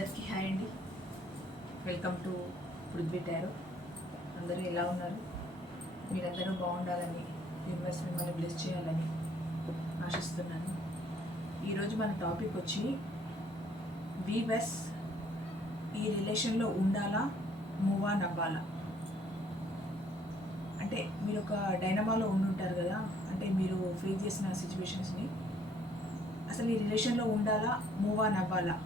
అందరికీ హాయ్ అండి. Welcome to Prithvi tarot. అందరూ ఎలా ఉన్నారు? మీరందరూ బాగుండాలని, యూనివర్స్ మిమ్మల్ని బ్లెస్ చేయాలని ఆశిస్తున్నాను. ఈరోజు మన టాపిక్ వచ్చి వీవర్స్ ఈ రిలేషన్లో ఉండాలా, మూవ్ ఆన్ అవ్వాలా. అంటే మీరు ఒక డైనమాలో ఉండుంటారు కదా, అంటే మీరు ఫేస్ చేసిన సిచ్యువేషన్స్ని అసలు ఈ రిలేషన్లో ఉండాలా, మూవ్ ఆన్ అవ్వాలా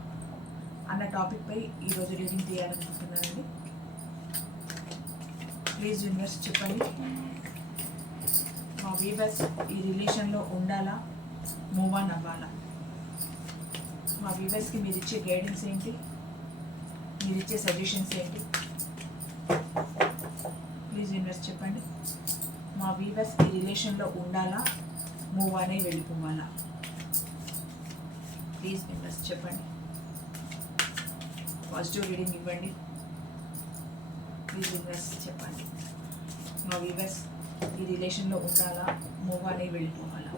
అన్న టాపిక్పై ఈరోజు రీడింగ్ తీయాలనుకుంటున్నానండి. ప్లీజ్ యూనివర్స్ చెప్పండి, మా వీవర్స్ ఈ రిలేషన్లో ఉండాలా, మూవ్ ఆన్ అవ్వాలా. మా వీవర్స్కి మీరు ఇచ్చే గైడెన్స్ ఏంటి, మీరు ఇచ్చే సజెషన్స్ ఏంటి? ప్లీజ్ యూనివర్స్ చెప్పండి. మా వీవర్స్ ఈ రిలేషన్లో ఉండాలా, మూవ్ అనే వెళ్ళిపోవాలా? ప్లీజ్ యూనివర్స్ చెప్పండి. పాజిటివ్ రీడింగ్ ఇవ్వండి. ప్లీజ్ యూనివర్స్ చెప్పండి. మా వీవర్స్ ఈ రిలేషన్లో ఉండాలా, మూవ్ అనే వెళ్ళిపోవాలా?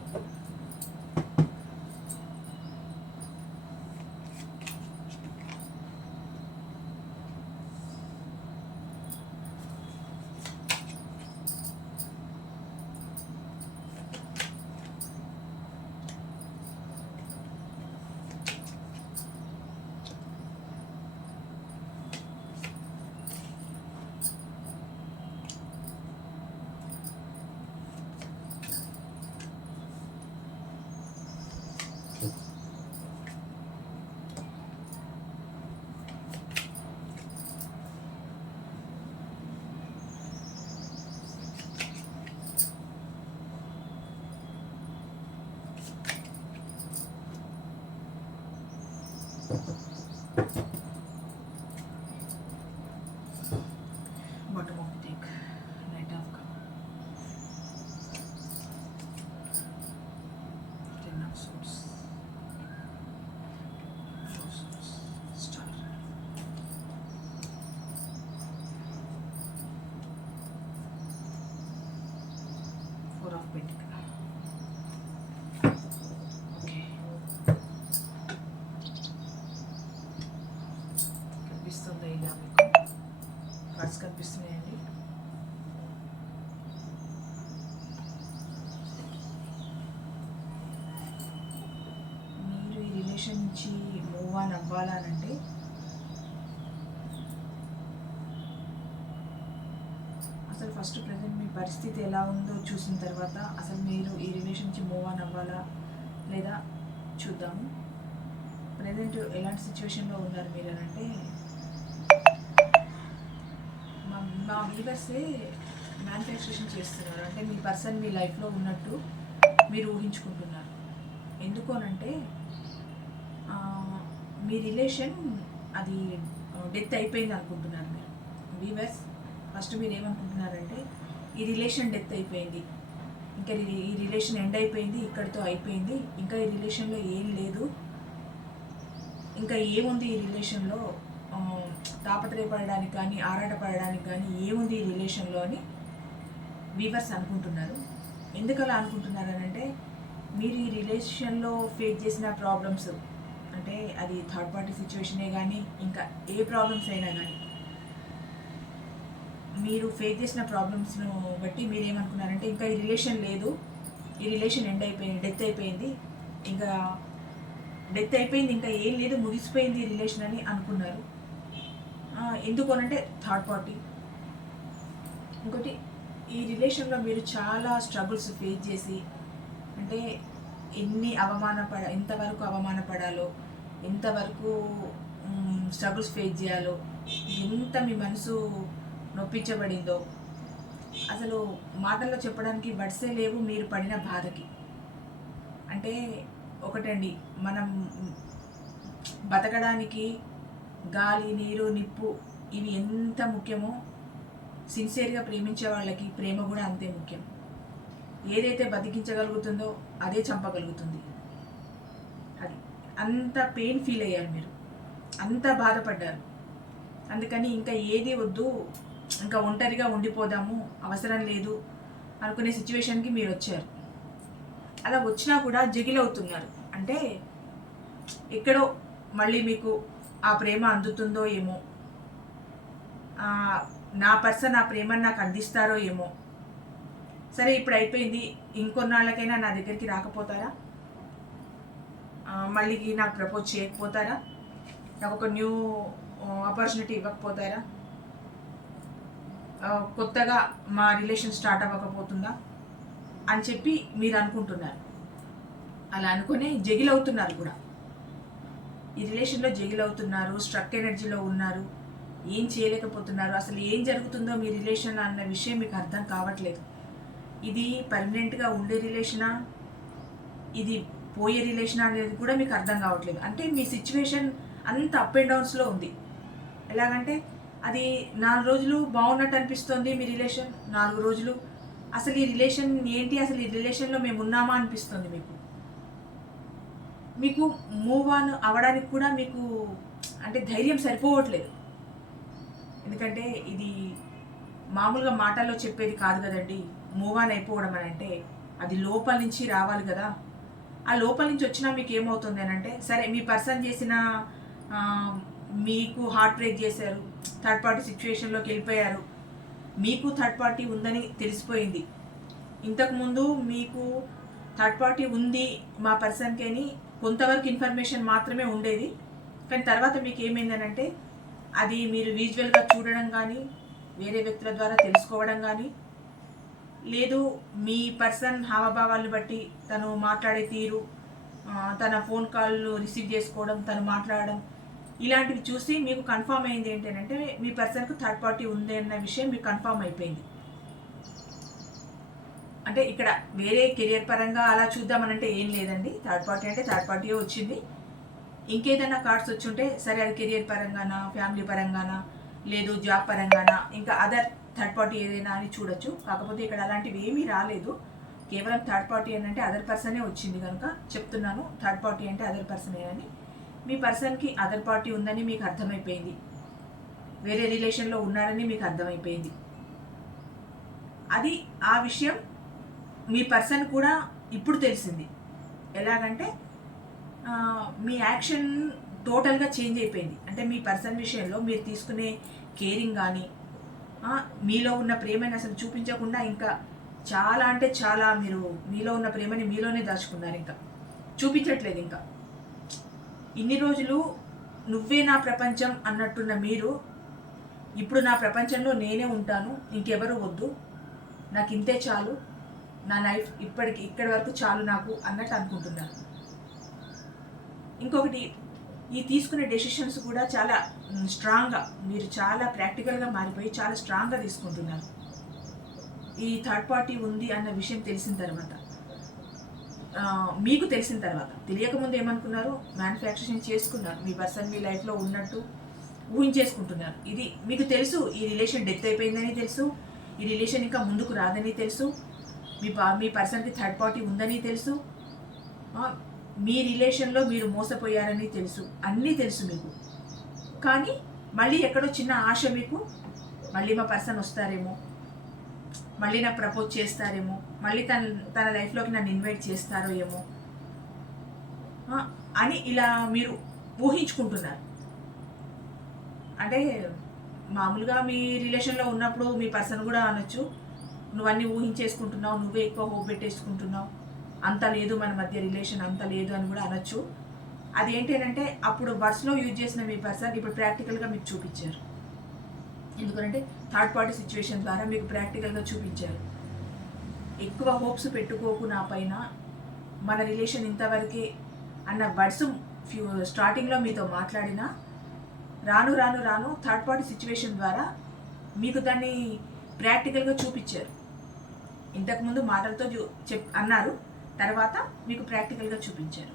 Bottom of the deck, Knight of Cups, Ten of Swords, Four of Swords, Star, Four of Pentacles. Okay. కనిపిస్తుందా ఇలా మీకు? కార్డ్స్ కనిపిస్తున్నాయండి. మీరు ఈ రిలేషన్ నుంచి మూవ్ ఆన్ అవ్వాలనంటే అసలు ఫస్ట్ ప్రజెంట్ మీ పరిస్థితి ఎలా ఉందో చూసిన తర్వాత అసలు మీరు ఈ రిలేషన్ నుంచి మూవ్ ఆన్ అవ్వాలా లేదా చూద్దాము. ప్రజెంట్ ఎలాంటి సిచ్యువేషన్లో ఉన్నారు మీరు అని అంటే, మా వీవర్సే మ్యానుఫ్యాక్చరేషన్ చేస్తున్నారు. అంటే మీ పర్సన్ మీ లైఫ్లో ఉన్నట్టు మీరు ఊహించుకుంటున్నారు. ఎందుకు అనంటే మీ రిలేషన్ అది డెత్ అయిపోయింది అనుకుంటున్నారు మీరు. వీవర్స్ ఫస్ట్ మీరు ఏమనుకుంటున్నారంటే ఈ రిలేషన్ డెత్ అయిపోయింది, ఇంకా ఈ రిలేషన్ ఎండ్ అయిపోయింది, ఇక్కడితో అయిపోయింది, ఇంకా ఈ రిలేషన్లో ఏం లేదు, ఇంకా ఏముంది ఈ రిలేషన్లో తాపత్రయపడడానికి కానీ ఆరాటపడడానికి కానీ ఏముంది ఈ రిలేషన్లో అని వీవర్స్ అనుకుంటున్నారు. ఎందుకలా అనుకుంటున్నారు అని అంటే, మీరు ఈ రిలేషన్లో ఫేస్ చేసిన ప్రాబ్లమ్స్, అంటే అది థర్డ్ పార్టీ సిచ్యువేషనే కానీ ఇంకా ఏ ప్రాబ్లమ్స్ అయినా కానీ మీరు ఫేస్ చేసిన ప్రాబ్లమ్స్ను బట్టి మీరు ఏమనుకున్నారంటే ఇంకా ఈ రిలేషన్ లేదు, ఈ రిలేషన్ ఎండ్ అయిపోయింది, డెత్ అయిపోయింది, ఇంకా డెత్ అయిపోయింది, ఇంకా ఏం లేదు, ముగిసిపోయింది ఈ రిలేషన్ అని అనుకున్నారు. ఎందుకు అనంటే థర్డ్ పార్టీ. ఇంకోటి, ఈ రిలేషన్లో మీరు చాలా స్ట్రగుల్స్ ఫేస్ చేసి, అంటే ఎంతవరకు అవమానపడాలో, ఎంతవరకు స్ట్రగుల్స్ ఫేస్ చేయాలో, ఎంత మీ మనసు నొప్పించబడిందో అసలు మాటల్లో చెప్పడానికి వర్డ్సే లేవు మీరు పడిన బాధకి. అంటే ఒకటండి, మనం బతకడానికి గాలి, నీరు, నిప్పు ఇవి ఎంత ముఖ్యమో సిన్సియర్గా ప్రేమించే వాళ్ళకి ప్రేమ కూడా అంతే ముఖ్యం. ఏదైతే బతికించగలుగుతుందో అదే చంపగలుగుతుంది. అది అంత పెయిన్ ఫీల్ అయ్యారు మీరు, అంత బాధపడ్డారు. అందుకని ఇంకా ఏది వద్దు, ఇంకా ఒంటరిగా ఉండిపోదాము, అవసరం లేదు అనుకునే సిచ్యువేషన్కి మీరు వచ్చారు. అలా వచ్చినా కూడా జగిల్ అవుతున్నారు. అంటే ఎక్కడో మళ్ళీ మీకు ఆ ప్రేమ అందుతుందో ఏమో, నా పర్సన్ ఆ ప్రేమను నాకు అందిస్తారో ఏమో. సరే ఇప్పుడు అయిపోయింది, ఇంకొన్నాళ్ళకైనా నా దగ్గరికి రాకపోతారా, మళ్ళీ నాకు ప్రపోజ్ చేయకపోతారా, నాకు ఒక న్యూ ఆపర్చునిటీ ఇవ్వకపోతారా, కొత్తగా మా రిలేషన్ స్టార్ట్ అవ్వకపోతుందా అని చెప్పి మీరు అనుకుంటున్నారు. అలా అనుకుని జగిల్ అవుతున్నారు కూడా. ఈ రిలేషన్లో జగిల్ అవుతున్నారు, స్ట్రక్ ఎనర్జీలో ఉన్నారు, ఏం చేయలేకపోతున్నారు. అసలు ఏం జరుగుతుందో మీ రిలేషన్ అన్న విషయం మీకు అర్థం కావట్లేదు. ఇది పర్మనెంట్గా ఉండే రిలేషనా, ఇది పోయే రిలేషన్ అనేది కూడా మీకు అర్థం కావట్లేదు. అంటే మీ సిచ్యువేషన్ అంత అప్ అండ్ డౌన్స్లో ఉంది. ఎలాగంటే అది 4 రోజులు బాగున్నట్టు అనిపిస్తుంది మీ రిలేషన్, 4 రోజులు అసలు ఈ రిలేషన్ ఏంటి, అసలు ఈ రిలేషన్లో మేము ఉన్నామా అనిపిస్తుంది మీకు మూవ్ ఆన్ అవ్వడానికి కూడా మీకు అంటే ధైర్యం సరిపోవట్లేదు. ఎందుకంటే ఇది మామూలుగా మాటల్లో చెప్పేది కాదు కదండి. మూవ్ ఆన్ అయిపోవడం అని అంటే అది లోపల నుంచి రావాలి కదా. ఆ లోపల నుంచి వచ్చినా మీకు ఏమవుతుంది అని అంటే, సరే మీ పర్సన్ చేసిన మీకు హార్ట్ బ్రేక్ చేశారు, థర్డ్ పార్టీ సిచ్యువేషన్లోకి వెళ్ళిపోయారు, మీకు థర్డ్ పార్టీ ఉందని తెలిసిపోయింది. ఇంతకుముందు మీకు థర్డ్ పార్టీ ఉంది మా పర్సన్కి అని కొంతవరకు ఇన్ఫర్మేషన్ మాత్రమే ఉండేది. కానీ తర్వాత మీకు ఏమైందనంటే అది మీరు విజువల్గా చూడడం కానీ, వేరే వ్యక్తుల ద్వారా తెలుసుకోవడం కానీ, లేదు మీ పర్సన్ హావభావాలను బట్టి తను మాట్లాడే తీరు, తన ఫోన్ కాల్లు రిసీవ్ చేసుకోవడం, తను మాట్లాడడం, ఇలాంటివి చూసి మీకు కన్ఫామ్ అయింది ఏంటంటే మీ పర్సన్కు థర్డ్ పార్టీ ఉంది అన్న విషయం మీకు కన్ఫామ్ అయిపోయింది. అంటే ఇక్కడ వేరే కెరియర్ పరంగా అలా చూద్దామనంటే ఏం లేదండి. థర్డ్ పార్టీ అంటే థర్డ్ పార్టీయే వచ్చింది. ఇంకేదైనా కార్డ్స్ వచ్చుంటే సరే అది కెరియర్ పరంగానా, ఫ్యామిలీ పరంగానా, లేదు జాబ్ పరంగానా, ఇంకా అదర్ థర్డ్ పార్టీ ఏదైనా అని చూడొచ్చు. కాకపోతే ఇక్కడ అలాంటివి ఏమీ రాలేదు. కేవలం థర్డ్ పార్టీ అంటే అదర్ పర్సనే వచ్చింది కనుక చెప్తున్నాను. థర్డ్ పార్టీ అంటే అదర్ పర్సనే అని. మీ పర్సన్కి అదర్ పార్టీ ఉందని మీకు అర్థమైపోయింది, వేరే రిలేషన్లో ఉన్నారని మీకు అర్థమైపోయింది. అది ఆ విషయం మీ పర్సన్ కూడా ఇప్పుడు తెలిసింది. ఎలాగంటే మీ యాక్షన్ టోటల్గా చేంజ్ అయిపోయింది. అంటే మీ పర్సన్ విషయంలో మీరు తీసుకునే కేరింగ్ కానీ, మీలో ఉన్న ప్రేమని అసలు చూపించకుండా ఇంకా చాలా అంటే చాలా మీరు మీలో ఉన్న ప్రేమని మీలోనే దాచుకున్నారు, ఇంకా చూపించట్లేదు. ఇంకా ఇన్ని రోజులు నువ్వే నా ప్రపంచం అన్నట్టున్న మీరు ఇప్పుడు నా ప్రపంచంలో నేనే ఉంటాను, ఇంకెవరు వద్దు, నాకు ఇంతే చాలు, నా లైఫ్ ఇక్కడి వరకు చాలు నాకు అన్నట్టు అనుకుంటున్నారు. ఇంకొకటి, ఈ తీసుకునే డెసిషన్స్ కూడా చాలా స్ట్రాంగ్గా, మీరు చాలా ప్రాక్టికల్గా మారిపోయి చాలా స్ట్రాంగ్గా తీసుకుంటున్నారు. ఈ థర్డ్ పార్టీ ఉంది అన్న విషయం తెలిసిన తర్వాత, మీకు తెలిసిన తర్వాత, తెలియకముందు ఏమనుకున్నారు, మ్యానుఫ్యాక్చరింగ్ చేసుకున్నారు. మీ పర్సన్ మీ లైఫ్లో ఉన్నట్టు ఊహించేసుకుంటున్నారు. ఇది మీకు తెలుసు, ఈ రిలేషన్ డెత్ అయిపోయిందని తెలుసు, ఈ రిలేషన్ ఇంకా ముందుకు రాదని తెలుసు, మీ పర్సన్కి థర్డ్ పార్టీ ఉందని తెలుసు, మీ రిలేషన్లో మీరు మోసపోయారని తెలుసు, అన్నీ తెలుసు మీకు. కానీ మళ్ళీ ఎక్కడో చిన్న ఆశ మీకు, మళ్ళీ మా పర్సన్ వస్తారేమో, మళ్ళీ నాకు ప్రపోజ్ చేస్తారేమో, మళ్ళీ తన లైఫ్లోకి నన్ను ఇన్వైట్ చేస్తారో ఏమో అని ఇలా మీరు ఊహించుకుంటున్నారు. అంటే మామూలుగా మీ రిలేషన్లో ఉన్నప్పుడు మీ పర్సన్ కూడా అనొచ్చు, నువ్వన్నీ ఊహించేసుకుంటున్నావు, నువ్వే ఎక్కువ హోప్ పెట్టేసుకుంటున్నావు, అంత లేదు మన మధ్య రిలేషన్, అంత లేదు అని కూడా అనొచ్చు. అదేంటంటే అప్పుడు వర్డ్స్లో యూజ్ చేసిన మీ పర్సన్ ఇప్పుడు ప్రాక్టికల్గా మీకు చూపించారు. ఎందుకంటే థర్డ్ పార్టీ సిచ్యువేషన్ ద్వారా మీకు ప్రాక్టికల్గా చూపించారు. ఎక్కువ హోప్స్ పెట్టుకోకు నా పైన, మన రిలేషన్ ఇంతవరకే అన్న వర్డ్స్ స్టార్టింగ్లో మీతో మాట్లాడినా రాను రాను రాను థర్డ్ పార్టీ సిచ్యువేషన్ ద్వారా మీకు దాన్ని ప్రాక్టికల్గా చూపించారు. ఇంతకుముందు మాటలతో అన్నారు, తర్వాత మీకు ప్రాక్టికల్గా చూపించారు.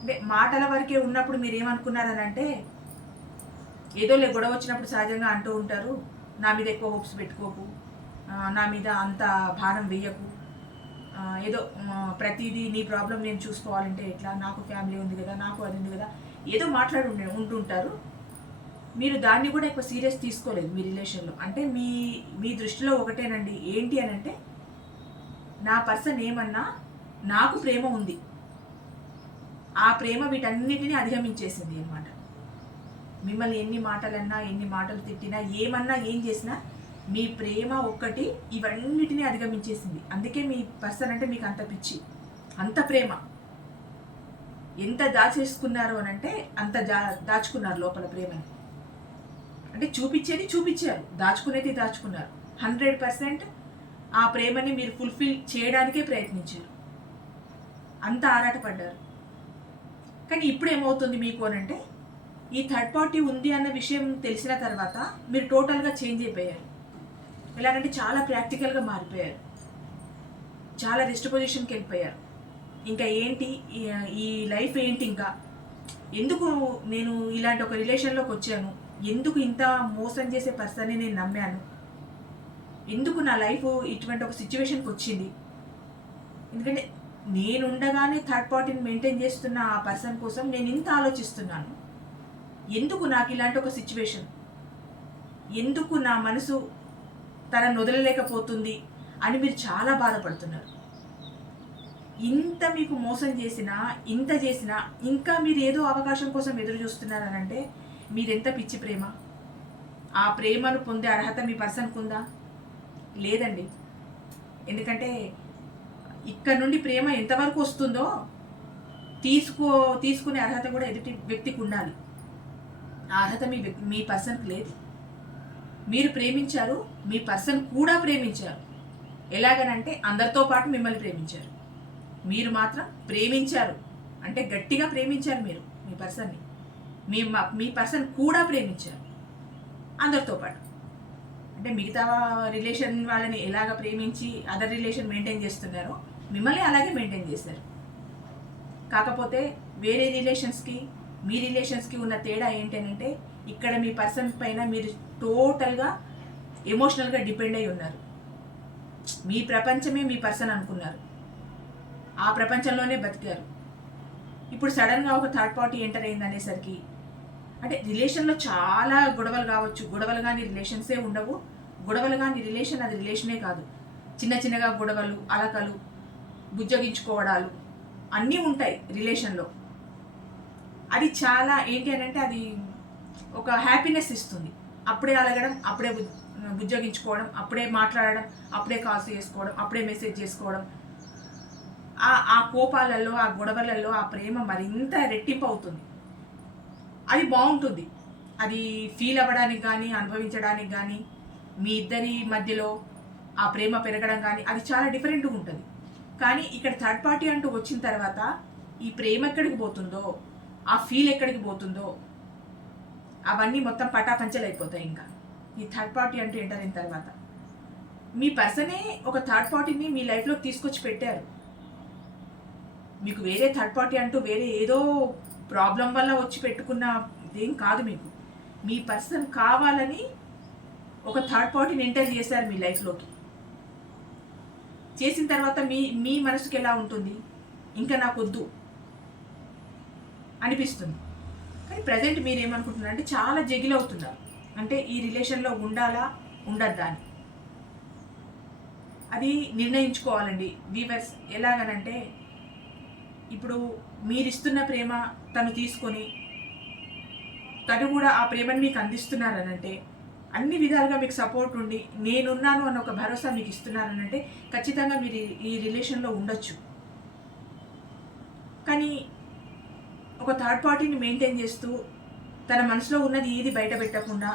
అంటే మాటల వరకే ఉన్నప్పుడు మీరు ఏమనుకున్నారని అంటే, ఏదో గొడవ వచ్చినప్పుడు సహజంగా అంటూ ఉంటారు, నా మీద ఎక్కువ హోప్స్ పెట్టుకోకు, నా మీద అంత భారం వేయకు, ఏదో ప్రతిదీ నీ ప్రాబ్లం నేను చూసుకోవాలంటే ఎట్లా, నాకు ఫ్యామిలీ ఉంది కదా, నాకు అది ఉంది కదా, ఏదో ఉంటుంటారు. మీరు దాన్ని కూడా ఎక్కువ సీరియస్ తీసుకోలేదు మీ రిలేషన్లో. అంటే మీ దృష్టిలో ఒకటేనండి, ఏంటి అని అంటే, నా పర్సన్ ఏమన్నా నాకు ప్రేమ ఉంది, ఆ ప్రేమ వీటన్నిటిని అధిగమించేసింది అనమాట. మిమ్మల్ని ఎన్ని మాటలన్నా, ఎన్ని మాటలు తిట్టినా, ఏమన్నా, ఏం చేసినా మీ ప్రేమ ఒక్కటి ఇవన్నిటినీ అధిగమించేసింది. అందుకే మీ పర్సన్ అంటే మీకు అంత పిచ్చి, అంత ప్రేమ. ఎంత దాచేసుకున్నారు అని అంటే అంత దాచుకున్నారు లోపల ప్రేమని. అంటే చూపించేది చూపించారు, దాచుకునేది దాచుకున్నారు. 100% ఆ ప్రేమని మీరు ఫుల్ఫిల్ చేయడానికే ప్రయత్నించారు, అంత ఆరాటపడ్డారు. కానీ ఇప్పుడు ఏమవుతుంది మీకు అని అంటే, ఈ థర్డ్ పార్టీ ఉంది అన్న విషయం తెలిసిన తర్వాత మీరు టోటల్గా చేంజ్ అయిపోయారు. ఎలాగంటే చాలా ప్రాక్టికల్గా మారిపోయారు, చాలా రెస్ట్ పొజిషన్కి వెళ్ళిపోయారు. ఇంకా ఏంటి ఈ లైఫ్ ఏంటి, ఇంకా ఎందుకు నేను ఇలాంటి ఒక రిలేషన్లోకి వచ్చాను, ఎందుకు ఇంత మోసం చేసే పర్సన్ని నేను నమ్మాను, ఎందుకు నా లైఫ్ ఇటువంటి ఒక సిచ్యువేషన్కి వచ్చింది. ఎందుకంటే నేనుండగానే థర్డ్ పార్టీని మెయింటైన్ చేస్తున్న ఆ పర్సన్ కోసం నేను ఇంత ఆలోచిస్తున్నాను. ఎందుకు నాకు ఇలాంటి ఒక సిచ్యువేషన్, ఎందుకు నా మనసు తనను వదలలేకపోతుంది అని మీరు చాలా బాధపడుతున్నారు. ఇంత మీకు మోసం చేసినా, ఇంత చేసినా ఇంకా మీరు ఏదో అవకాశం కోసం ఎదురు చూస్తున్నారనంటే మీరెంత పిచ్చి ప్రేమ. ఆ ప్రేమను పొందే అర్హత మీ పర్సన్కు ఉందా? లేదండి. ఎందుకంటే ఇక్కడ నుండి ప్రేమ ఎంతవరకు వస్తుందో తీసుకునే అర్హత కూడా ఎదుటి వ్యక్తికి ఉండాలి. ఆ అర్హత మీ పర్సన్కి లేదు. మీరు ప్రేమించారు, మీ పర్సన్ కూడా ప్రేమించారు. ఎలాగనంటే అందరితో పాటు మిమ్మల్ని ప్రేమించారు. మీరు మాత్రం ప్రేమించారు అంటే గట్టిగా ప్రేమించారు మీరు మీ పర్సన్ని. మీ పర్సన్ కూడా ప్రేమించారు అందరితో పాటు. అంటే మిగతా రిలేషన్ వాళ్ళని ఎలాగ ప్రేమించి అదర్ రిలేషన్ మెయింటైన్ చేస్తున్నారో మిమ్మల్ని అలాగే మెయింటైన్ చేశారు. కాకపోతే వేరే రిలేషన్స్కి మీ రిలేషన్స్కి ఉన్న తేడా ఏంటంటే, ఇక్కడ మీ పర్సన్ పైన మీరు టోటల్గా ఎమోషనల్గా డిపెండ్ అయి ఉన్నారు. మీ ప్రపంచమే మీ పర్సన్ అనుకున్నారు, ఆ ప్రపంచంలోనే బతికారు. ఇప్పుడు సడన్గా ఒక థర్డ్ పార్టీ ఎంటర్ అయింది అనేసరికి, అంటే రిలేషన్లో చాలా గొడవలు కావచ్చు, గొడవలు కానీ రిలేషన్సే ఉండవు. గొడవలు కానీ రిలేషన్ అది రిలేషనే కాదు. చిన్న చిన్నగా గొడవలు, అలకలు, బుజ్జగించుకోవడాలు అన్నీ ఉంటాయి రిలేషన్లో. అది చాలా ఏంటి అని అంటే అది ఒక హ్యాపీనెస్ ఇస్తుంది. అప్పుడే అలగడం, అప్పుడే బుజ్జగించుకోవడం, అప్పుడే మాట్లాడడం, అప్పుడే కాల్స్ చేసుకోవడం, అప్పుడే మెసేజ్ చేసుకోవడం, ఆ కోపాలలో, ఆ గొడవలలో ఆ ప్రేమ మరింత రెట్టింపు అవుతుంది. అది బాగుంటుంది. అది ఫీల్ అవ్వడానికి కానీ, అనుభవించడానికి కానీ, మీ ఇద్దరి మధ్యలో ఆ ప్రేమ పెరగడం కానీ అది చాలా డిఫరెంట్గా ఉంటుంది. కానీ ఇక్కడ థర్డ్ పార్టీ అంటూ వచ్చిన తర్వాత ఈ ప్రేమ ఎక్కడికి పోతుందో, ఆ ఫీల్ ఎక్కడికి పోతుందో అవన్నీ మొత్తం పటాపంచలు అయిపోతాయి. ఇంకా ఈ థర్డ్ పార్టీ అంటూ ఎంటర్ అయిన తర్వాత మీ పర్సనే ఒక థర్డ్ పార్టీని మీ లైఫ్లోకి తీసుకొచ్చి పెట్టారు. మీకు వేరే థర్డ్ పార్టీ అంటూ వేరే ఏదో ప్రాబ్లం వల్ల వచ్చి పెట్టుకున్న ఇదేం కాదు. మీకు మీ పర్సన్ కావాలని ఒక థర్డ్ పార్టీని ఎంటర్ చేశారు మీ లైఫ్లోకి. చేసిన తర్వాత మీ మనసుకి ఎలా ఉంటుంది, ఇంకా నాకు వద్దు అనిపిస్తుంది. కానీ ప్రజెంట్ మీరు ఏమనుకుంటున్నారు అంటే చాలా జగిల్ అవుతున్నారు. అంటే ఈ రిలేషన్లో ఉండాలా ఉండద్దా అని అది నిర్ణయించుకోవాలండి వీవర్స్. ఎలాగనంటే ఇప్పుడు మీరిస్తున్న ప్రేమ తను తీసుకొని తను కూడా ఆ ప్రేమను మీకు అందిస్తున్నారనంటే, అన్ని విధాలుగా మీకు సపోర్ట్ ఉండి నేనున్నాను అన్న ఒక భరోసా మీకు ఇస్తున్నారనంటే ఖచ్చితంగా మీరు ఈ రిలేషన్లో ఉండొచ్చు. కానీ ఒక థర్డ్ పార్టీని మెయింటైన్ చేస్తూ తన మనసులో ఉన్నది ఏది బయట పెట్టకుండా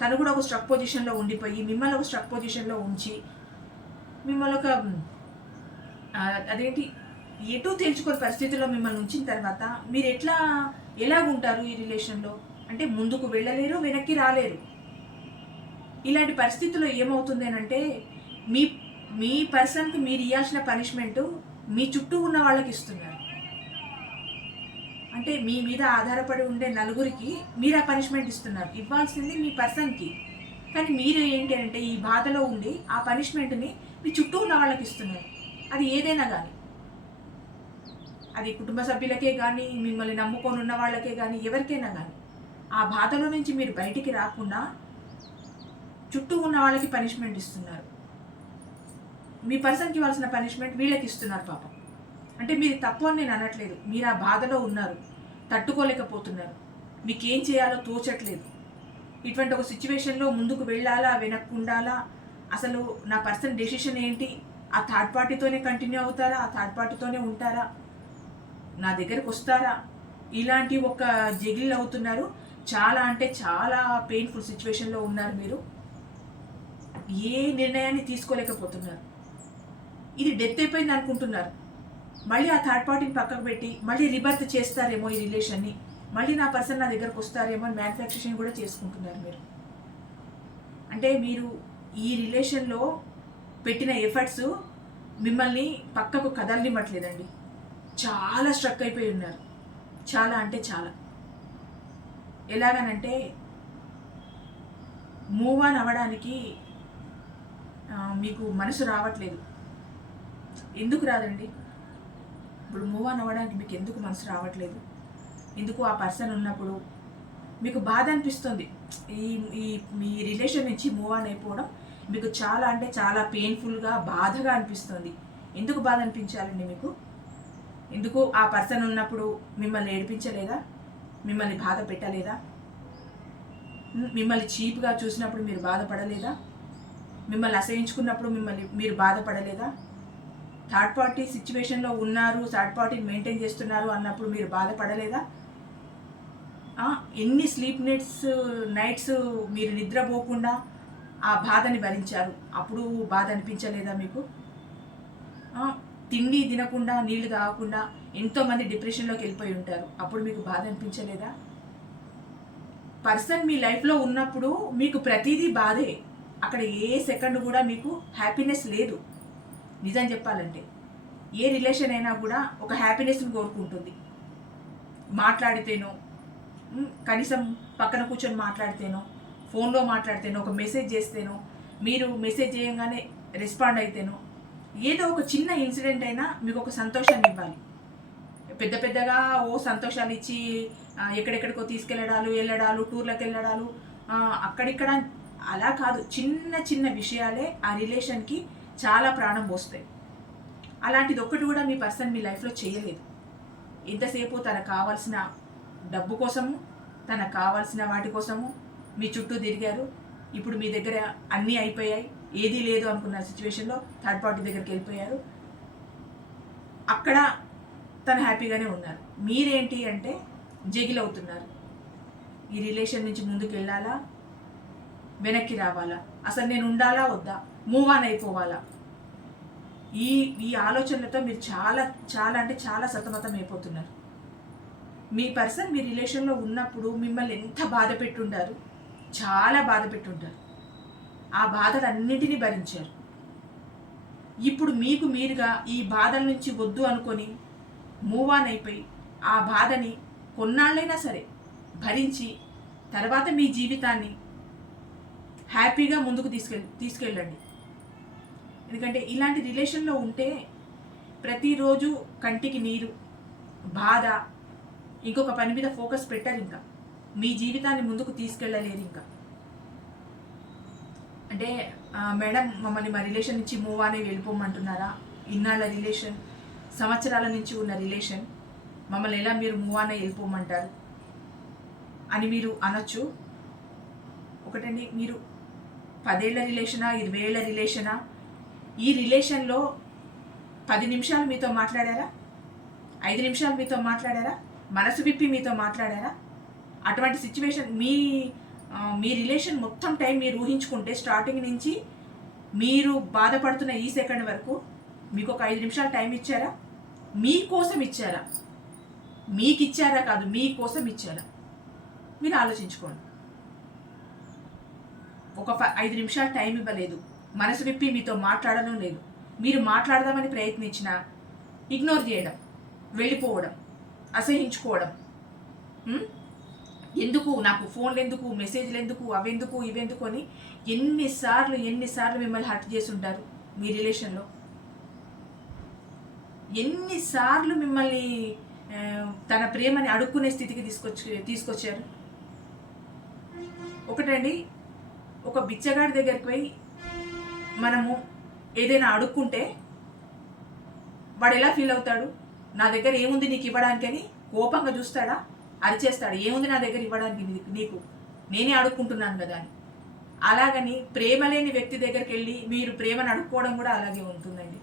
తను కూడా ఒక స్ట్రక్ పొజిషన్లో ఉండిపోయి మిమ్మల్ని ఒక స్ట్రక్ పొజిషన్లో ఉంచి మిమ్మల్ని ఒక అదేంటి ఎటూ తేల్చుకోని పరిస్థితుల్లో మిమ్మల్ని ఉంచిన తర్వాత మీరు ఎలాగుంటారు ఈ రిలేషన్లో అంటే ముందుకు వెళ్ళలేరు, వెనక్కి రాలేరు. ఇలాంటి పరిస్థితుల్లో ఏమవుతుంది అని అంటే మీ పర్సన్కి మీరు ఇవ్వాల్సిన పనిష్మెంట్ మీ చుట్టూ ఉన్న వాళ్ళకి ఇస్తున్నారు. అంటే మీ మీద ఆధారపడి ఉండే నలుగురికి మీరు ఆ పనిష్మెంట్ ఇస్తున్నారు. ఇవ్వాల్సింది మీ పర్సన్కి, కానీ మీరు ఏంటి అంటే ఈ బాధలో ఉండి ఆ పనిష్మెంట్ని మీ చుట్టూ ఉన్న వాళ్ళకి ఇస్తున్నారు. అది ఏదైనా కానీ, అది కుటుంబ సభ్యులకే కానీ, మిమ్మల్ని నమ్ముకొని ఉన్న వాళ్ళకే కానీ, ఎవరికైనా కానీ ఆ బాధలో నుంచి మీరు బయటికి రాకుండా చుట్టూ ఉన్న వాళ్ళకి పనిష్మెంట్ ఇస్తున్నారు. మీ పర్సన్కి ఇవ్వాల్సిన పనిష్మెంట్ వీళ్ళకి ఇస్తున్నారు పాపం. అంటే మీరు తప్పు అని నేను అనట్లేదు, మీరు ఆ బాధలో ఉన్నారు, తట్టుకోలేకపోతున్నారు. మీకేం చేయాలో తోచట్లేదు. ఇటువంటి ఒక సిచ్యువేషన్లో ముందుకు వెళ్ళాలా, వెనక్కు ఉండాలా, అసలు నా పర్సనల్ డెసిషన్ ఏంటి, ఆ థర్డ్ పార్టీతోనే కంటిన్యూ అవుతారా, ఆ థర్డ్ పార్టీతోనే ఉంటారా, నా దగ్గరకు వస్తారా, ఇలాంటి ఒక జగిల్ అవుతున్నారు. చాలా అంటే చాలా పెయిన్ఫుల్ సిచ్యువేషన్లో ఉన్నారు మీరు. ఏ నిర్ణయాన్ని తీసుకోలేకపోతున్నారు. ఇది డెత్ అయిపోయింది అనుకుంటున్నారు. మళ్ళీ ఆ థర్డ్ పార్టీని పక్కకు పెట్టి మళ్ళీ రిబర్త్ చేస్తారేమో ఈ రిలేషన్ని, మళ్ళీ నా పర్సన్ నా దగ్గరకు వస్తారేమో అని మ్యానుఫ్యాక్చరింగ్ కూడా చేసుకుంటున్నారు మీరు. అంటే మీరు ఈ రిలేషన్లో పెట్టిన ఎఫర్ట్స్ మిమ్మల్ని పక్కకు కదలనివ్వట్లేదండి. చాలా స్ట్రక్ అయిపోయి ఉన్నారు. చాలా అంటే చాలా. ఎలాగనంటే మూవ్ ఆన్ అవ్వడానికి మీకు మనసు రావట్లేదు. ఎందుకు రాదండి? ఇప్పుడు మూవ్ ఆన్ అవ్వడానికి మీకు ఎందుకు మనసు రావట్లేదు? ఎందుకు? ఆ పర్సన్ ఉన్నప్పుడు మీకు బాధ అనిపిస్తుంది. ఈ ఈ మీ రిలేషన్ నుంచి మూవ్ ఆన్ అయిపోవడం మీకు చాలా అంటే చాలా పెయిన్ఫుల్గా, బాధగా అనిపిస్తుంది. ఎందుకు బాధ అనిపించాలండి మీకు? ఎందుకు? ఆ పర్సన్ ఉన్నప్పుడు మిమ్మల్ని ఏడిపించలేదా? మిమ్మల్ని బాధ పెట్టలేదా? మిమ్మల్ని చీప్గా చూసినప్పుడు మీరు బాధపడలేదా? మిమ్మల్ని అసహించుకున్నప్పుడు మీరు బాధపడలేదా? థర్డ్ పార్టీ సిచ్యువేషన్లో ఉన్నారు, థర్డ్ పార్టీని మెయింటైన్ చేస్తున్నారు అన్నప్పుడు మీరు బాధపడలేదా? ఎన్ని స్లీప్ నైట్స్ మీరు నిద్రపోకుండా ఆ బాధని భరించారు, అప్పుడు బాధ అనిపించలేదా మీకు? తిండి తినకుండా, నీళ్లు తాగకుండా ఎంతోమంది డిప్రెషన్లోకి వెళ్ళిపోయి ఉంటారు, అప్పుడు మీకు బాధ అనిపించలేదా? పర్సన్ మీ లైఫ్లో ఉన్నప్పుడు మీకు ప్రతిదీ బాధే. అక్కడ ఏ సెకండ్ కూడా మీకు హ్యాపీనెస్ లేదు. నిజం చెప్పాలంటే ఏ రిలేషన్ అయినా కూడా ఒక హ్యాపీనెస్ని కోరుకుంటుంది. మాట్లాడితేనో, కనీసం పక్కన కూర్చొని మాట్లాడితేనో, ఫోన్లో మాట్లాడితేనో, ఒక మెసేజ్ చేస్తేనో, మీరు మెసేజ్ చేయగానే రెస్పాండ్ అయితేనో, ఏదో ఒక చిన్న ఇన్సిడెంట్ అయినా మీకు ఒక సంతోషాన్ని ఇవ్వాలి. పెద్ద పెద్దగా సంతోషాలు ఇచ్చి ఎక్కడెక్కడికో వెళ్ళడాలు, టూర్లకు వెళ్ళడాలు, అక్కడిక్కడ అలా కాదు. చిన్న చిన్న విషయాలే ఆ రిలేషన్కి చాలా ప్రాణం పోస్తాయి. అలాంటిది ఒక్కటి కూడా మీ పర్సన్ మీ లైఫ్లో చేయలేదు. ఎంతసేపు తనకు కావాల్సిన డబ్బు కోసము, తనకు కావాల్సిన వాటి కోసము మీ చుట్టూ తిరిగారు. ఇప్పుడు మీ దగ్గర అన్నీ అయిపోయాయి, ఏదీ లేదు అనుకున్న సిచ్యువేషన్లో థర్డ్ పార్టీ దగ్గరికి వెళ్ళిపోయారు. అక్కడ తను హ్యాపీగానే ఉన్నారు. మీరేంటి అంటే జగిల్ అవుతున్నారు. ఈ రిలేషన్ నుంచి ముందుకు వెళ్ళాలా, వెనక్కి రావాలా, అసలు నేను ఉండాలా వద్దా, మూవ్ ఆన్ అయిపోవాలా, ఈ ఆలోచనలతో మీరు చాలా చాలా అంటే చాలా సతమతం అయిపోతున్నారు. మీ పర్సన్ మీ రిలేషన్లో ఉన్నప్పుడు మిమ్మల్ని ఎంత బాధ పెట్టుంటారు, చాలా బాధ పెట్టుంటారు. ఆ బాధలన్నింటినీ భరించారు. ఇప్పుడు మీకు మీరుగా ఈ బాధల నుంచి వద్దు అనుకొని మూవ్ ఆన్ అయిపోయి ఆ బాధని కొన్నాళ్ళైనా సరే భరించి తర్వాత మీ జీవితాన్ని హ్యాపీగా ముందుకు తీసుకెళ్ళండి. ఎందుకంటే ఇలాంటి రిలేషన్లో ఉంటే ప్రతిరోజు కంటికి నీరు, బాధ, ఇంకొక పని మీద ఫోకస్ పెట్టరు. ఇంకా మీ జీవితాన్ని ముందుకు తీసుకెళ్ళలేరు. ఇంకా అంటే మేడం మమ్మల్ని మా రిలేషన్ నుంచి మూవ్ అని వెళ్ళిపోమంటున్నారా? ఇన్నాళ్ళ రిలేషన్, సంవత్సరాల నుంచి ఉన్న రిలేషన్, మమ్మల్ని ఎలా మీరు మూవ్ అని వెళ్ళిపోమంటారు అని మీరు అనొచ్చు. ఒకటండి, మీరు 10 ఏళ్ల రిలేషనా, 20 ఏళ్ల రిలేషనా, ఈ రిలేషన్లో 10 నిమిషాలు మీతో మాట్లాడారా? 5 నిమిషాలు మీతో మాట్లాడారా? మనసు విప్పి మీతో మాట్లాడారా? అటువంటి సిచ్యువేషన్ మీ రిలేషన్ మొత్తం టైం మీరు ఊహించుకుంటే స్టార్టింగ్ నుంచి మీరు బాధపడుతున్న ఈ సెకండ్ వరకు మీకు ఒక 5 నిమిషాలు టైం ఇచ్చారా? మీకోసం ఇచ్చారా? మీకు ఇచ్చారా కాదు, మీకోసం ఇచ్చారా? మీరు ఆలోచించుకోండి. ఒక 5 నిమిషాలు టైం ఇవ్వలేదు, మనసు విప్పి మీతో మాట్లాడడం లేదు. మీరు మాట్లాడదామని ప్రయత్నించినా ఇగ్నోర్ చేయడం, వెళ్ళిపోవడం, అసహించుకోవడం. ఎందుకు నాకు ఫోన్లు ఎందుకు, మెసేజ్లు ఎందుకు, అవెందుకు ఇవెందుకు అని ఎన్నిసార్లు మిమ్మల్ని హర్ట్ చేసి ఉంటారు. మీ రిలేషన్లో ఎన్నిసార్లు మిమ్మల్ని తన ప్రేమని అడుక్కునే స్థితికి తీసుకొచ్చారు. ఒకటండి, ఒక బిచ్చగాడి దగ్గరికి పోయి మనము ఏదైనా అడుక్కుంటే వాడు ఎలా ఫీల్ అవుతాడు? నా దగ్గర ఏముంది నీకు ఇవ్వడానికి అని కోపంగా చూస్తాడా? అరిచేస్తాడు, ఏముంది నా దగ్గర ఇవ్వడానికి నీకు, నేనే అడుక్కుంటున్నాను కదా అని. అలాగని ప్రేమ లేని వ్యక్తి దగ్గరికి వెళ్ళి మీరు ప్రేమను అడుక్కోవడం కూడా అలాగే ఉంటుందండి.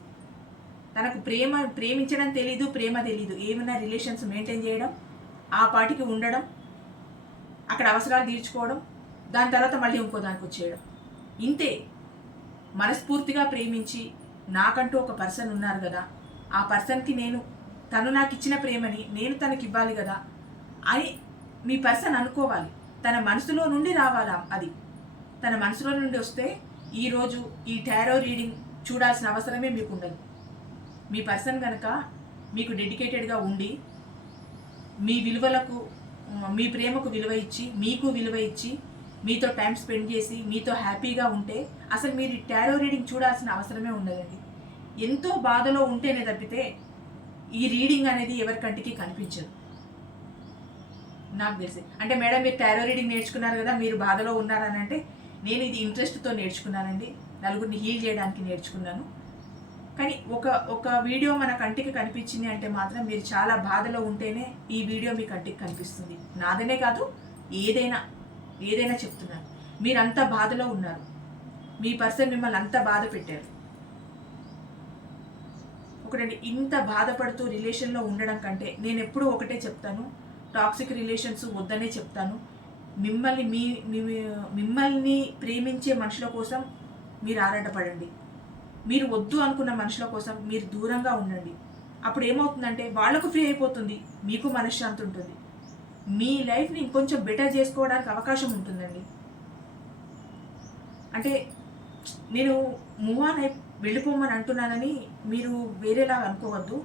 తనకు ప్రేమించడం తెలీదు, ప్రేమ తెలీదు, ఏమైనా రిలేషన్స్ మెయింటైన్ చేయడం, ఆ పాటికి ఉండడం, అక్కడ అవసరాలు తీర్చుకోవడం, దాని తర్వాత మళ్ళీ ఇంకో దానికి వచ్చేయడం, ఇంతే. మనస్ఫూర్తిగా ప్రేమించి నాకంటూ ఒక పర్సన్ ఉన్నారు కదా, ఆ పర్సన్కి తను నాకు ఇచ్చిన ప్రేమని నేను తనకి ఇవ్వాలి కదా అని మీ పర్సన్ అనుకోవాలి. తన మనసులో నుండి రావాలా, అది తన మనసులో నుండి వస్తే ఈరోజు ఈ టారో రీడింగ్ చూడాల్సిన అవసరమే మీకు ఉండదు. మీ పర్సన్ కనుక మీకు డెడికేటెడ్గా ఉండి మీ విలువలకు, మీ ప్రేమకు విలువ ఇచ్చి, మీకు విలువ ఇచ్చి, మీతో టైం స్పెండ్ చేసి మీతో హ్యాపీగా ఉంటే అసలు మీరు టారో రీడింగ్ చూడాల్సిన అవసరమే ఉండదండి. ఎంతో బాధలో ఉంటేనే తప్పితే ఈ రీడింగ్ అనేది ఎవరికంటికి కనిపించదు నాకు తెలిసి. అంటే మేడం మీరు టారో రీడింగ్ నేర్చుకున్నారు కదా, మీరు బాధలో ఉన్నారని అంటే, నేను ఇది ఇంట్రెస్ట్తో నేర్చుకున్నానండి, నలుగురిని హీల్ చేయడానికి నేర్చుకున్నాను. కానీ ఒక వీడియో మన కంటికి కనిపించింది అంటే మాత్రం మీరు చాలా బాధలో ఉంటేనే ఈ వీడియో మీ కంటికి కనిపిస్తుంది. నాదనే కాదు, ఏదైనా చెప్తున్నాను. మీరు అంత బాధలో ఉన్నారు, మీ పర్సన్ మిమ్మల్ని అంత బాధ పెట్టారు. ఒకటండి, ఇంత బాధపడుతూ రిలేషన్లో ఉండడం కంటే నేను ఎప్పుడూ ఒకటే చెప్తాను, టాక్సిక్ రిలేషన్స్ వద్దనే చెప్తాను. మిమ్మల్ని ప్రేమించే మనుషుల కోసం మీరు ఆరాటపడండి. మీరు వద్దు అనుకున్న మనుషుల కోసం మీరు దూరంగా ఉండండి. అప్పుడు ఏమవుతుందంటే వాళ్ళకు ఫ్రీ అయిపోతుంది, మీకు మనశ్శాంతి ఉంటుంది, మీ లైఫ్ని ఇంకొంచెం బెటర్ చేసుకోవడానికి అవకాశం ఉంటుందండి. అంటే నేను మూవ్ ఆన్ వెళ్ళిపోమని అంటున్నానని మీరు వేరేలాగా అనుకోవద్దు.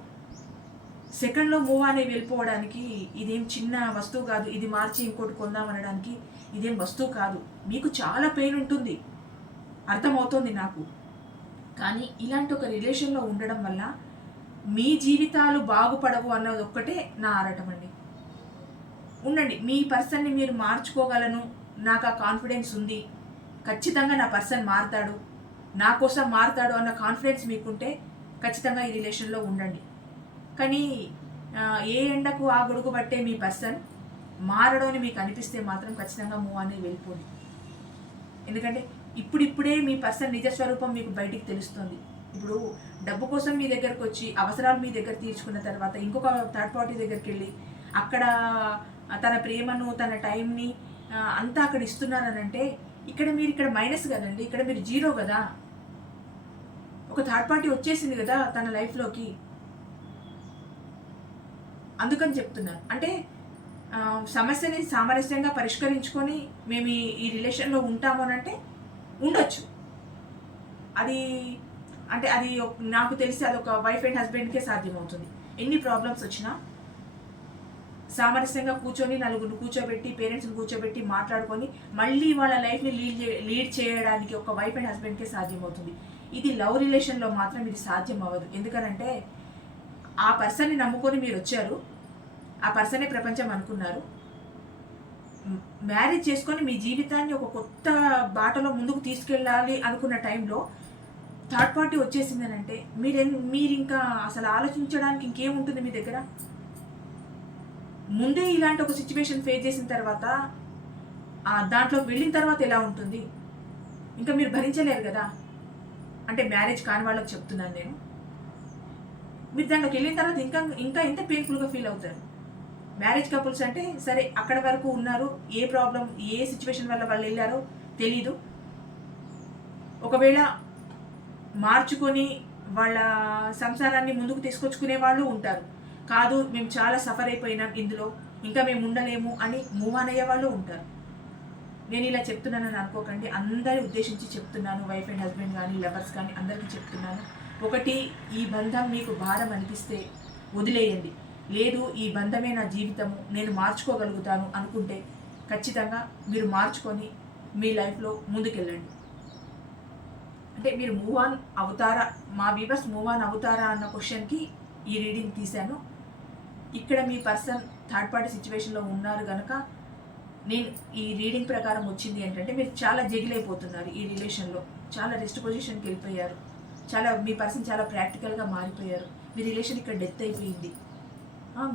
సెకండ్లో మూవ్ ఆన్ వెళ్ళిపోవడానికి ఇదేం చిన్న వస్తువు కాదు, ఇది మార్చి ఇంకోటి కొందాం అనడానికి ఇదేం వస్తువు కాదు. మీకు చాలా పెయిన్ ఉంటుంది, అర్థమవుతుంది నాకు. కానీ ఇలాంటి ఒక రిలేషన్లో ఉండడం వల్ల మీ జీవితాలు బాగుపడవు అన్నది ఒక్కటే నా ఆరాటం అండి. ఉండండి, మీ పర్సన్ని మీరు మార్చుకోగలను, నాకు ఆ కాన్ఫిడెన్స్ ఉంది, ఖచ్చితంగా నా పర్సన్ మారుతాడు, నా కోసం మారుతాడు అన్న కాన్ఫిడెన్స్ మీకుంటే ఖచ్చితంగా ఈ రిలేషన్లో ఉండండి. కానీ ఏ ఎండకు ఆ గొడుగు పట్టే మీ పర్సన్ మారడం అని మీకు అనిపిస్తే మాత్రం ఖచ్చితంగా మూవ్ అనేది వెళ్ళిపోండి. ఎందుకంటే ఇప్పుడిప్పుడే మీ పర్సన్ నిజస్వరూపం మీకు బయటికి తెలుస్తుంది. ఇప్పుడు డబ్బు కోసం మీ దగ్గరకు వచ్చి అవసరాలు మీ దగ్గర తీర్చుకున్న తర్వాత ఇంకొక థర్డ్ పార్టీ దగ్గరికి వెళ్ళి అక్కడ తన ప్రేమను, తన టైంని అంతా అక్కడ ఇస్తున్నారనంటే ఇక్కడ మైనస్ కదండి, ఇక్కడ మీరు జీరో కదా. ఒక థర్డ్ పార్టీ వచ్చేసింది కదా తన లైఫ్లోకి, అందుకని చెప్తున్నాను. అంటే సమస్యని సామరస్యంగా పరిష్కరించుకొని మేము ఈ రిలేషన్లో ఉంటాము అని అంటే ఉండొచ్చు. అది నాకు తెలిసి అదొక వైఫ్ అండ్ హస్బెండ్కే సాధ్యమవుతుంది. ఎన్ని ప్రాబ్లమ్స్ వచ్చినా సామరస్యంగా కూర్చొని నలుగురు కూర్చోబెట్టి, పేరెంట్స్ని కూర్చోబెట్టి మాట్లాడుకొని మళ్ళీ వాళ్ళ లైఫ్ని లీడ్ చేయడానికి ఒక వైఫ్ అండ్ హస్బెండ్కే సాధ్యమవుతుంది. ఇది లవ్ రిలేషన్లో మాత్రం ఇది సాధ్యం అవ్వదు. ఎందుకనంటే ఆ పర్సన్ని నమ్ముకొని మీరు వచ్చారు, ఆ పర్సనే ప్రపంచం అనుకున్నారు, మ్యారేజ్ చేసుకొని మీ జీవితాన్ని ఒక కొత్త బాటలో ముందుకు తీసుకెళ్ళాలి అనుకున్న టైంలో థర్డ్ పార్టీ వచ్చేసిందని అంటే మీరు ఇంకా అసలు ఆలోచించడానికి ఇంకేముంటుంది మీ దగ్గర? ముందే ఇలాంటి ఒక సిచ్యువేషన్ ఫేస్ చేసిన తర్వాత దాంట్లోకి వెళ్ళిన తర్వాత ఎలా ఉంటుంది? ఇంకా మీరు భరించలేరు కదా. అంటే మ్యారేజ్ కాని వాళ్ళకి చెప్తున్నాను నేను, మీరు దాంట్లోకి వెళ్ళిన తర్వాత ఇంకా ఎంత పెయిన్ఫుల్గా ఫీల్ అవుతారు. మ్యారేజ్ కపుల్స్ అంటే సరే అక్కడ వరకు ఉన్నారు, ఏ ప్రాబ్లం ఏ సిచ్యువేషన్ వల్ల వాళ్ళు వెళ్ళారో తెలీదు. ఒకవేళ మార్చుకొని వాళ్ళ సంసారాన్ని ముందుకు తీసుకొచ్చుకునే వాళ్ళు ఉంటారు. కాదు మేము చాలా సఫర్ అయిపోయినాం ఇందులో, ఇంకా మేము ఉండలేము అని మూవ్ ఆన్ అయ్యే వాళ్ళు ఉంటారు. నేను ఇలా చెప్తున్నానని అనుకోకండి, అందరి ఉద్దేశించి చెప్తున్నాను. వైఫ్ అండ్ హస్బెండ్ కానీ లవర్స్ కానీ అందరికీ చెప్తున్నాను. ఒకటి, ఈ బంధం మీకు భారం అనిపిస్తే వదిలేయండి. లేదు ఈ బంధమే నా జీవితము, నేను మార్చుకోగలుగుతాను అనుకుంటే ఖచ్చితంగా మీరు మార్చుకొని మీ లైఫ్లో ముందుకెళ్ళండి. అంటే మీరు మూవ్ ఆన్ అవుతారా, మా వ్యూవర్స్ మూవ్ ఆన్ అవుతారా అన్న క్వశ్చన్కి ఈ రీడింగ్ తీశాను. ఇక్కడ మీ పర్సన్ థర్డ్ పార్టీ సిచ్యువేషన్లో ఉన్నారు కనుక నేను ఈ రీడింగ్ ప్రకారం వచ్చింది ఏంటంటే మీరు చాలా జగిలైపోతున్నారు ఈ రిలేషన్లో, చాలా రెస్ట్ పొజిషన్కి వెళ్ళిపోయారు, మీ పర్సన్ చాలా ప్రాక్టికల్గా మారిపోయారు, మీ రిలేషన్ ఇక్కడ డెత్ అయిపోయింది,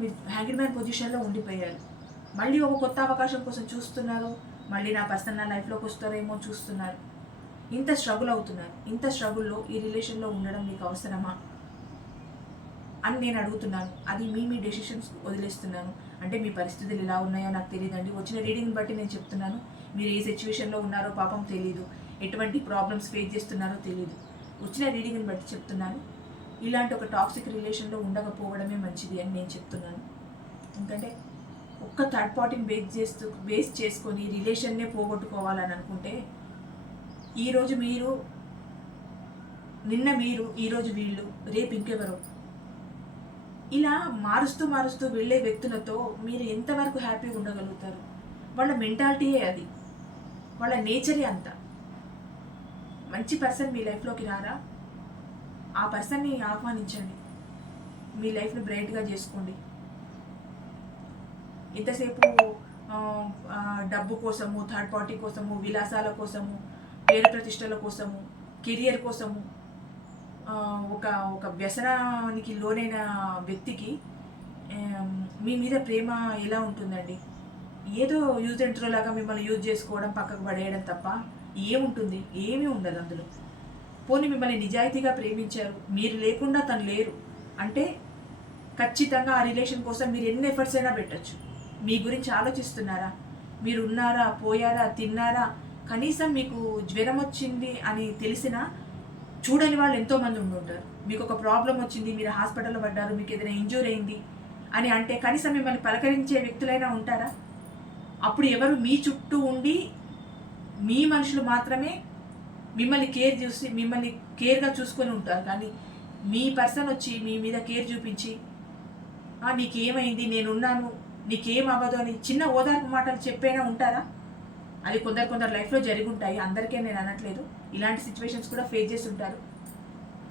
మీరు హ్యాంగ్డ్ మ్యాన్ పొజిషన్లో ఉండిపోయారు. మళ్ళీ ఒక కొత్త అవకాశం కోసం చూస్తున్నారు, మళ్ళీ నా పర్సనల్ లైఫ్లోకి వస్తారేమో చూస్తున్నారు. ఇంత స్ట్రగుల్ అవుతున్నారు. ఇంత స్ట్రగుల్లో ఈ రిలేషన్లో ఉండడం మీకు అవసరమా అని నేను అడుగుతున్నాను. అది మీ డెసిషన్స్ వదిలేస్తున్నాను. అంటే మీ పరిస్థితులు ఎలా ఉన్నాయో నాకు తెలియదండి. వచ్చిన రీడింగ్ని బట్టి నేను చెప్తున్నాను. మీరు ఏ సిచ్యువేషన్లో ఉన్నారో పాపం తెలీదు, ఎటువంటి ప్రాబ్లమ్స్ ఫేస్ చేస్తున్నారో తెలీదు. వచ్చిన రీడింగ్ని బట్టి చెప్తున్నాను. ఇలాంటి ఒక టాక్సిక్ రిలేషన్లో ఉండకపోవడమే మంచిది అని నేను చెప్తున్నాను. ఎందుకంటే ఒక్క థర్డ్ పార్టీని బేస్ చేసుకొని రిలేషన్నే పోగొట్టుకోవాలని అనుకుంటే ఈరోజు మీరు, నిన్న మీరు, ఈరోజు వీళ్ళు, రేపు ఇంకెవరో, ఇలా మారుస్తూ మారుస్తూ వెళ్ళే వ్యక్తులతో మీరు ఎంతవరకు హ్యాపీగా ఉండగలుగుతారు? వాళ్ళ మెంటాలిటీయే అది, వాళ్ళ నేచరే అంత. మంచి పర్సన్ మీ లైఫ్లోకి రారా, ఆ పర్సన్ని ఆహ్వానించండి, మీ లైఫ్ని బ్రైట్గా చేసుకోండి. ఎంతసేపు డబ్బు కోసము, థర్డ్ పార్టీ కోసము, విలాసాల కోసము, పేరు ప్రతిష్టల కోసము, కెరియర్ కోసము ఒక వ్యసనానికి లోనైన వ్యక్తికి మీ మీద ప్రేమ ఎలా ఉంటుందండి? ఏదో యూజ్ అండ్ త్రో లాగా మిమ్మల్ని యూజ్ చేసుకోవడం, పక్కకు పడేయడం తప్ప ఏముంటుంది? ఏమీ ఉండదు అందులో. పోనీ మిమ్మల్ని నిజాయితీగా ప్రేమించారు, మీరు లేకుండా తను లేరు అంటే ఖచ్చితంగా ఆ రిలేషన్ కోసం మీరు ఎన్ని ఎఫర్ట్స్ అయినా పెట్టచ్చు. మీ గురించి ఆలోచిస్తున్నారా? మీరు ఉన్నారా, పోయారా, తిన్నారా? కనీసం మీకు జ్వరం వచ్చింది అని తెలిసినా చూడని వాళ్ళు ఎంతోమంది ఉండుంటారు. మీకు ఒక ప్రాబ్లం వచ్చింది, మీరు హాస్పిటల్లో పడ్డారు, మీకు ఏదైనా ఇంజూరీ అయింది అని అంటే కనీసం మిమ్మల్ని పలకరించే వ్యక్తులైనా ఉంటారా? అప్పుడు ఎవరు మీ చుట్టూ ఉండి మీ మనుషులు మాత్రమే మిమ్మల్ని కేర్గా చూసుకొని ఉంటారు. కానీ మీ పర్సన్ వచ్చి మీ మీద కేర్ చూపించి నీకేమైంది, నేనున్నాను, నీకేం అవ్వదు అని చిన్న ఓదార్పు మాటలు చెప్పైనా ఉంటారా? అది కొందరు లైఫ్లో జరిగి ఉంటాయి, అందరికీ నేను అనట్లేదు. ఇలాంటి సిచ్యువేషన్స్ కూడా ఫేస్ చేసి ఉంటారు.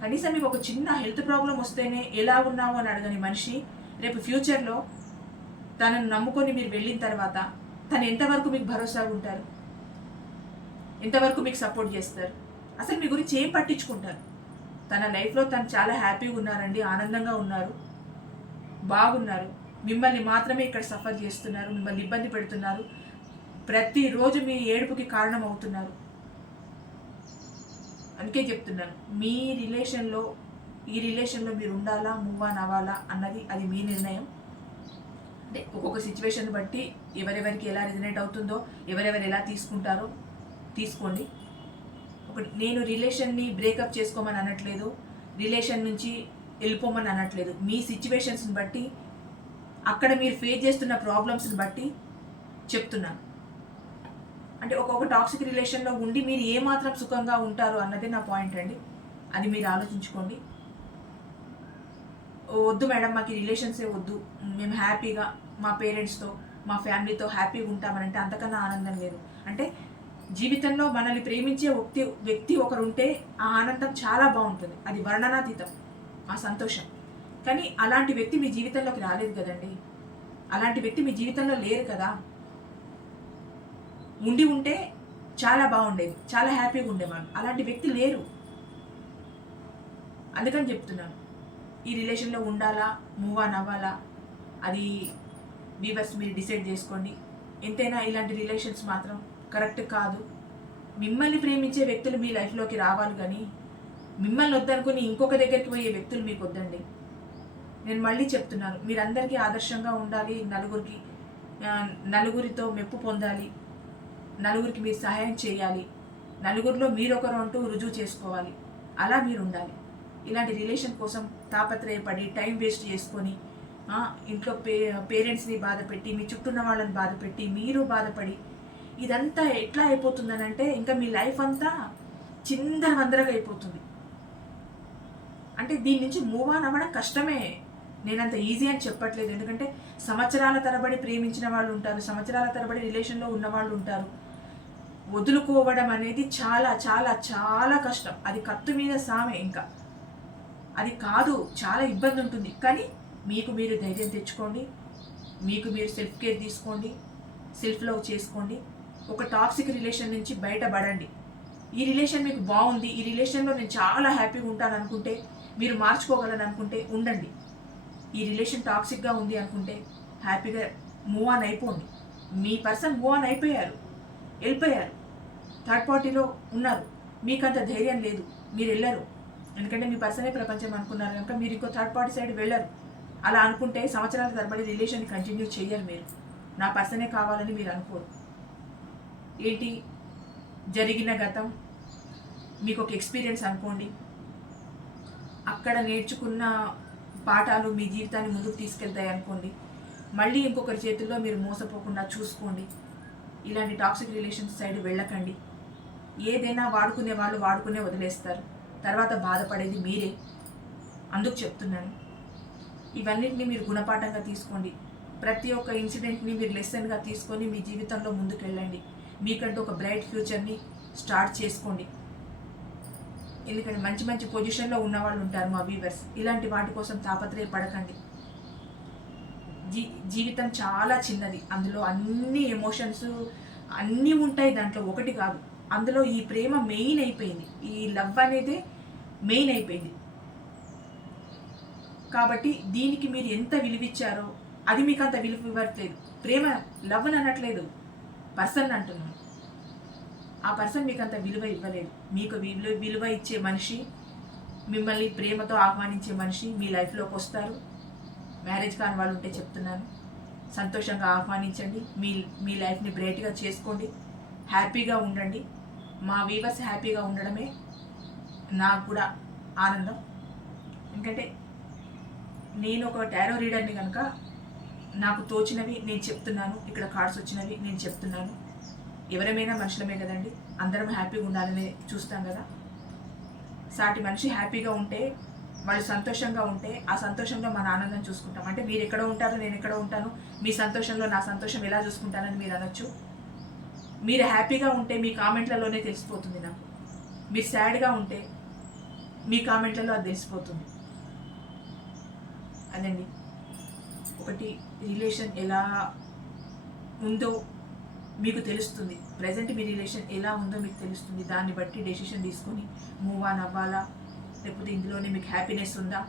కనీసం మీకు ఒక చిన్న హెల్త్ ప్రాబ్లం వస్తేనే ఎలా ఉన్నావు అని అడగని మనిషి రేపు ఫ్యూచర్లో తనను నమ్ముకొని మీరు వెళ్ళిన తర్వాత తను ఎంతవరకు మీకు భరోసా ఉంటారు, ఎంతవరకు మీకు సపోర్ట్ చేస్తారు, అసలు మీ గురించి ఏం పట్టించుకుంటారు? తన లైఫ్లో తను చాలా హ్యాపీగా ఉన్నారండి, ఆనందంగా ఉన్నారు, బాగున్నారు. మిమ్మల్ని మాత్రమే ఇక్కడ సఫర్ చేస్తున్నారు, మిమ్మల్ని ఇబ్బంది పెడుతున్నారు, ప్రతిరోజు మీ ఏడుపుకి కారణం అవుతున్నారు. అందుకే చెప్తున్నాను, మీ రిలేషన్లో, ఈ రిలేషన్లో మీరు ఉండాలా, మూవ్ ఆన్ అవ్వాలా అన్నది అది మీ నిర్ణయం. అంటే ఒక్కొక్క సిచ్యువేషన్ బట్టి ఎవరెవరికి ఎలా రెజనేట్ అవుతుందో, ఎవరెవరు ఎలా తీసుకుంటారో తీసుకోండి. నేను రిలేషన్ని బ్రేకప్ చేసుకోమని అనట్లేదు, రిలేషన్ నుంచి వెళ్ళిపోమని అనట్లేదు. మీ సిచ్యువేషన్స్ని బట్టి, అక్కడ మీరు ఫేస్ చేస్తున్న ప్రాబ్లమ్స్ని బట్టి చెప్తున్నాను. అంటే ఒక్కొక్క టాక్సిక్ రిలేషన్లో ఉండి మీరు ఏమాత్రం సుఖంగా ఉంటారు అన్నదే నా పాయింట్ అండి. అది మీరు ఆలోచించుకోండి. వద్దు మేడం, మాకు ఈ రిలేషన్సే వద్దు, మేము హ్యాపీగా మా పేరెంట్స్తో, మా ఫ్యామిలీతో హ్యాపీగా ఉంటామనంటే అంతకన్నా ఆనందం లేదు. అంటే జీవితంలో మనల్ని ప్రేమించే వ్యక్తి ఒకరు ఉంటే ఆ ఆనందం చాలా బాగుంటుంది, అది వర్ణనాతీతం ఆ సంతోషం. కానీ అలాంటి వ్యక్తి మీ జీవితంలోకి రాలేదు కదండి, అలాంటి వ్యక్తి మీ జీవితంలో లేరు కదా. ఉంటే చాలా బాగుండేది, చాలా హ్యాపీగా ఉండేవాళ్ళు. అలాంటి వ్యక్తి లేరు. అందుకని చెప్తున్నాను, ఈ రిలేషన్లో ఉండాలా, మూవ్ ఆన్ అవ్వాలా, అది వీవర్స్ మీరు డిసైడ్ చేసుకోండి. ఎంతైనా ఇలాంటి రిలేషన్స్ మాత్రం కరెక్ట్ కాదు. మిమ్మల్ని ప్రేమించే వ్యక్తులు మీ లైఫ్లోకి రావాలి, కానీ మిమ్మల్ని వద్దనుకుని ఇంకొక దగ్గరికి పోయే వ్యక్తులు మీకు వద్దండి. నేను మళ్ళీ చెప్తున్నాను, మీరందరికీ ఆదర్శంగా ఉండాలి, నలుగురితో మెప్పు పొందాలి, నలుగురికి మీరు సహాయం చేయాలి, నలుగురిలో మీరొకరు అంటూ రుజువు చేసుకోవాలి. అలా మీరు ఉండాలి. ఇలాంటి రిలేషన్ కోసం తాపత్రయపడి టైం వేస్ట్ చేసుకొని ఇంట్లో పేరెంట్స్ని బాధపెట్టి, మీ చుట్టూ ఉన్న వాళ్ళని బాధపెట్టి, మీరు బాధపడి ఇదంతా ఎట్లా అయిపోతుందనంటే ఇంకా మీ లైఫ్ అంతా చిందరవందరగా అయిపోతుంది. అంటే దీని నుంచి మూవ్ ఆన్ అవ్వడం కష్టమే. నేనంత ఈజీ అని చెప్పట్లేదు, ఎందుకంటే సంవత్సరాల తరబడి ప్రేమించిన వాళ్ళు ఉంటారు, సంవత్సరాల తరబడి రిలేషన్లో ఉన్న వాళ్ళు ఉంటారు. వదులుకోవడం అనేది చాలా చాలా చాలా కష్టం. అది కత్తి మీద సామే, ఇంకా అది కాదు, చాలా ఇబ్బంది ఉంటుంది. కానీ మీకు మీరు ధైర్యం తెచ్చుకోండి, మీకు మీరు సెల్ఫ్ కేర్ తీసుకోండి, సెల్ఫ్ లవ్ చేసుకోండి. ఒక టాక్సిక్ రిలేషన్ నుంచి బయటపడండి. ఈ రిలేషన్ మీకు బాగుంది, ఈ రిలేషన్లో నేను చాలా హ్యాపీగా ఉంటాను అనుకుంటే, మీరు మార్చుకోగలను అనుకుంటే ఉండండి. ఈ రిలేషన్ టాక్సిక్గా ఉంది అనుకుంటే హ్యాపీగా మూవ్ ఆన్ అయిపోండి. మీ పర్సన్ మూవ్ ఆన్ అయిపోయారు, వెళ్ళిపోయారు, థర్డ్ పార్టీలో ఉన్నారు. మీకు అంత ధైర్యం లేదు, మీరు వెళ్ళరు. ఎందుకంటే మీ పర్సనే ప్రపంచం అనుకున్నారు కనుక మీరు ఇంకో థర్డ్ పార్టీ సైడ్ వెళ్ళరు. అలా అనుకుంటే సంవత్సరాల తరబడి రిలేషన్ కంటిన్యూ చెయ్యరు. మీరు నా పర్సనే కావాలని మీరు అనుకోరు. ఏంటి జరిగిన గతం మీకు ఒక ఎక్స్పీరియన్స్ అనుకోండి. అక్కడ నేర్చుకున్న పాఠాలు మీ జీవితాన్ని ముందుకు తీసుకెళ్తాయి అనుకోండి. మళ్ళీ ఇంకొకరి చేతుల్లో మీరు మోసపోకుండా చూసుకోండి. ఇలాంటి టాక్సిక్ రిలేషన్స్ సైడ్ వెళ్ళకండి. ఏదైనా వాడుకునే వాళ్ళు వాడుకునే వదిలేస్తారు, తర్వాత బాధపడేది మీరే. అందుకు చెప్తున్నాను, ఇవన్నిటిని మీరు గుణపాఠంగా తీసుకోండి. ప్రతి ఒక్క ఇన్సిడెంట్ని మీరు లెసన్గా తీసుకొని మీ జీవితంలో ముందుకెళ్ళండి. మీకంటూ ఒక బ్రైట్ ఫ్యూచర్ని స్టార్ట్ చేసుకోండి. ఎందుకంటే మంచి మంచి పొజిషన్లో ఉన్నవాళ్ళు ఉంటారు మా వ్యూవర్స్. ఇలాంటి వాటి కోసం తాపత్రయపడకండి. జీవితం చాలా చిన్నది, అందులో అన్ని ఎమోషన్స్ అన్నీ ఉంటాయి, దాంట్లో ఒకటి కాదు. అందులో ఈ ప్రేమ మెయిన్ అయిపోయింది, ఈ లవ్ అనేది మెయిన్ అయిపోయింది. కాబట్టి దీనికి మీరు ఎంత విలువిచ్చారో అది మీకు అంత విలువ ఇవ్వట్లేదు. ప్రేమ లవ్ అని అనట్లేదు, పర్సన్ అంటున్నాను. ఆ పర్సన్ మీకు అంత విలువ ఇవ్వలేదు. మీకు విలువ ఇచ్చే మనిషి, మిమ్మల్ని ప్రేమతో ఆహ్వానించే మనిషి మీ లైఫ్లోకి వస్తారు. మ్యారేజ్ కాని వాళ్ళు ఉంటే చెప్తున్నాను, సంతోషంగా ఆహ్వానించండి. మీ లైఫ్ని బ్రైట్గా చేసుకోండి, హ్యాపీగా ఉండండి. మా వీవర్స్ హ్యాపీగా ఉండడమే నాకు కూడా ఆనందం. ఎందుకంటే నేను ఒక టారో రీడర్ని కనుక నాకు తోచినవి నేను చెప్తున్నాను. ఇక్కడ కార్డ్స్ వచ్చినవి నేను చెప్తున్నాను. ఎవరమైనా మనుషులమే కదండి, అందరం హ్యాపీగా ఉండాలని చూస్తాం కదా. సాటి మనిషి హ్యాపీగా ఉంటే, వాళ్ళు సంతోషంగా ఉంటే, ఆ సంతోషంలో మన ఆనందం చూసుకుంటాం. అంటే మీరు ఎక్కడ ఉంటారో నేను ఎక్కడ ఉంటాను, మీ సంతోషంలో నా సంతోషం ఎలా చూసుకుంటానని మీరు అనొచ్చు. మీరు హ్యాపీగా ఉంటే మీ కామెంట్లలోనే తెలిసిపోతుంది నాకు. మీరు సాడ్గా ఉంటే మీ కామెంట్లలో అది తెలిసిపోతుంది. అదండి, ఒకటి రిలేషన్ ఎలా ఉందో మీకు తెలుస్తుంది. ప్రజెంట్ మీ రిలేషన్ ఎలా ఉందో మీకు తెలుస్తుంది. దాన్ని బట్టి డెసిషన్ తీసుకొని మూవ్ ఆన్ అవ్వాలా, లేకపోతే ఇందులోనే మీకు హ్యాపీనెస్ ఉందా,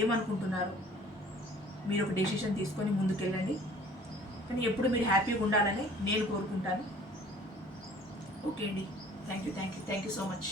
ఏమనుకుంటున్నారు, మీరు ఒక డెసిషన్ తీసుకొని ముందుకెళ్ళండి. కానీ ఎప్పుడు మీరు హ్యాపీగా ఉండాలని నేను కోరుకుంటాను. ఓకే అండి, థ్యాంక్ యూ సో మచ్.